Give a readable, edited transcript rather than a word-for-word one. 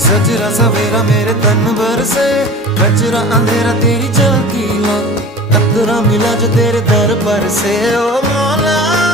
सजरा सवेरा मेरे तन भर से, कचरा अंधेरा तेरी झलकी ला, कतरा मिला जो तेरे दर पर से। ओ मौला